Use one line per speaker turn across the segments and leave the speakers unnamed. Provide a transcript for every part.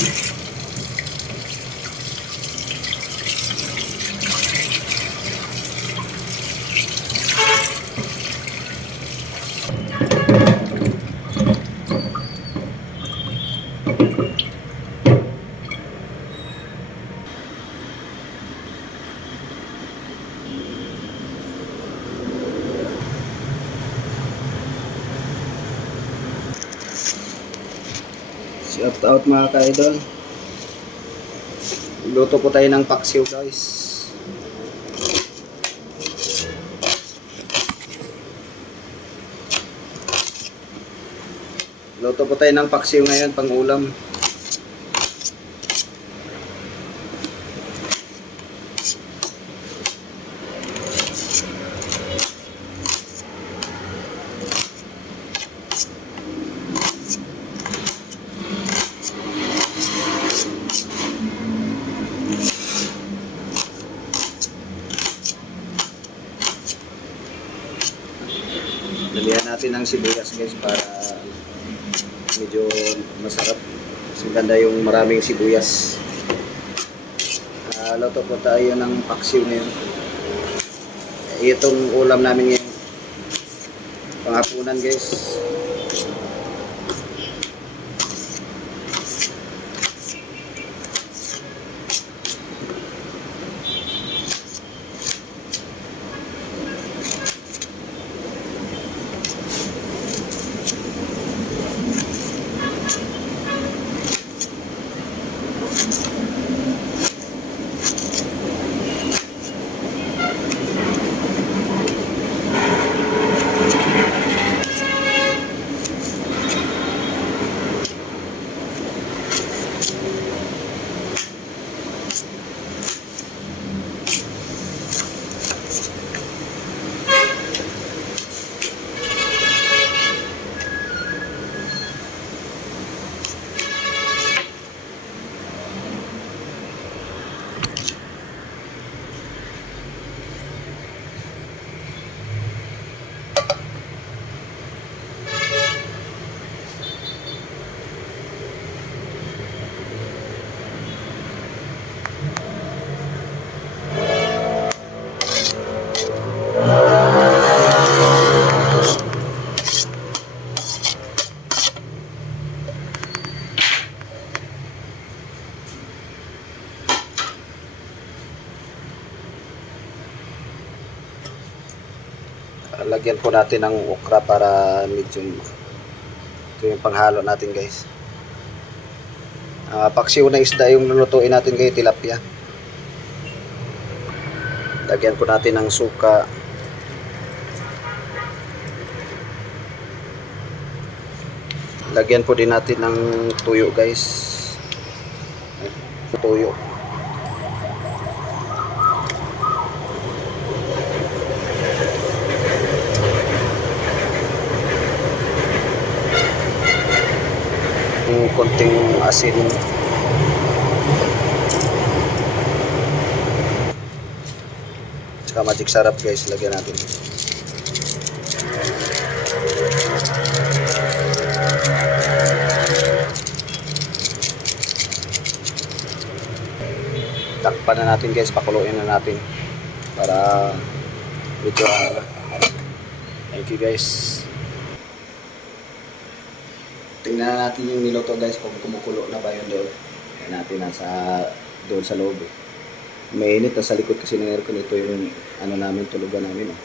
Thank you. Shout out mga ka-idol. Luto po tayo ng paksiw guys. Luto po tayo ng paksiw ngayon pang ulam. Dalihan natin ng sibuyas guys para medyo masarap. Mas maganda yung maraming sibuyas. Uh, luto po tayo ng paksiw ngayon. Itong ulam namin ngayon. Pangapunan guys. Lagyan po natin ng okra para medyo ito yung panghalo natin guys. Uh, paksiw na isda yung lulutuin natin guys tilapia. Lagyan po natin ng suka. Lagyan po din natin ng tuyo guys. Tuyo yung konting asin. Tsaka magic sarap guys lagyan natin. Takpan na natin guys pakuluin na natin para medyo thank you guys tingnan natin yung niluto guys kung kumukulo na ba yun doon. Tingnan natin nasa doon sa loob eh. Mainit na sa likod kasi ng aircon ito yung ano namin tulugan namin eh.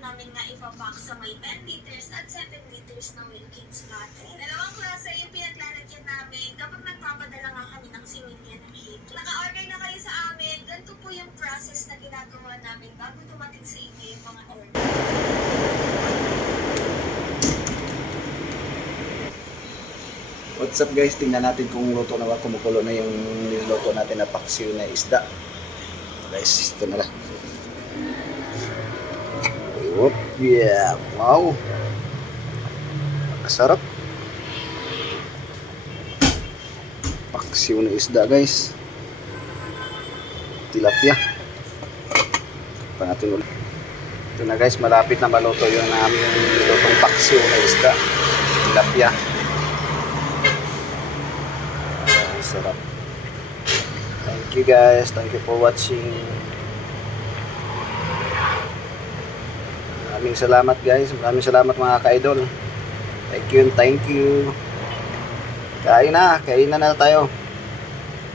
namin nga ipapack sa may 10 liters at 7 liters na Wilkins latte. Dalawang klase yung pinaglalagyan namin kapag nagpapadala nga kami ng similya ng heat. Naka-order na kayo sa amin. Ganito po yung process na ginagawa namin bago dumating sa inyo yung mga order.
What's up guys? Tingnan natin kung luto na ba, kumukulo na yung niluto natin na paksiw na isda. Guys, ito na lang. Whoop, yeah, wow. Masarap. Paksiw na isda guys. Tilapia. Pa natin ulit. Ito na guys, malapit na maluto yung namin nilutong paksiw na isda. Tilapia. Sarap. Thank you guys. Thank you for watching. Maraming salamat guys. Maraming salamat mga ka-idol. Thank you and thank you. Kain na. Kain na na tayo.